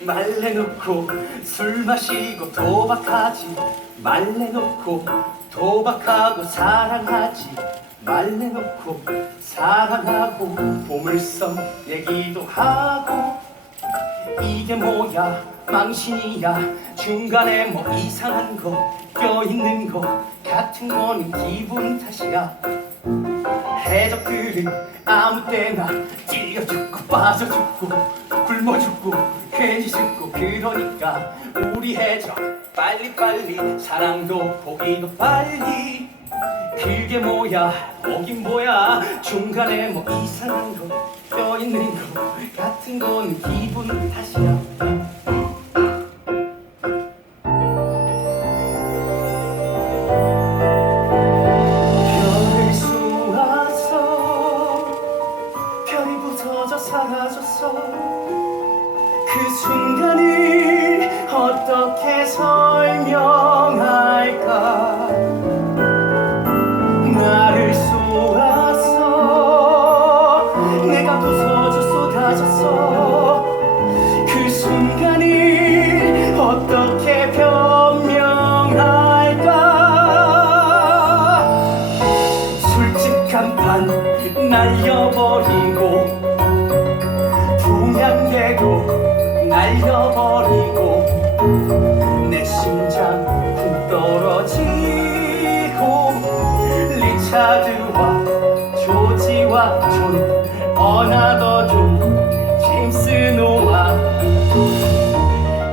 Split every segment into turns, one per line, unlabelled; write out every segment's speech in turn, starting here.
말래놓고 술 마시고 도박하지. 말래놓고 도박하고 사랑하지. 말래놓고 사랑하고 보물섬 얘기도 하고. 이게 뭐야? 망신이야. 중간에 뭐 이상한 거 껴있는 거 같은 거는 기분 탓이야. 해적들은 아무 때나 찔려 죽고 빠져 죽고 굶어 죽고 괜히 죽고 그러니까 우리 해적 빨리빨리 사랑도 포기도 빨리. 그게 뭐야? 뭐긴 뭐야? 중간에 뭐 이상한 거 껴있는 거 같은 거는 기분 탓이야 그 순간을 어떻게 설명할까? 나를 쏘아서 내가 부서져 쏟아졌어. 그 순간을 어떻게 변명할까? 솔직한 판 날려버리고 동양계도 날려버리고 내 심장 쿵 떨어지고 리차드와 조지와 존 어나더 존 제임스 노아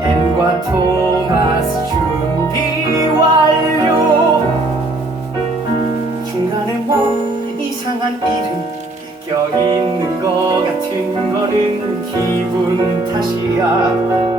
앤과 토마스 준비 완료. 중간에 뭐 이상한 이름 껴있는 거 같은 거는 기분 탓이야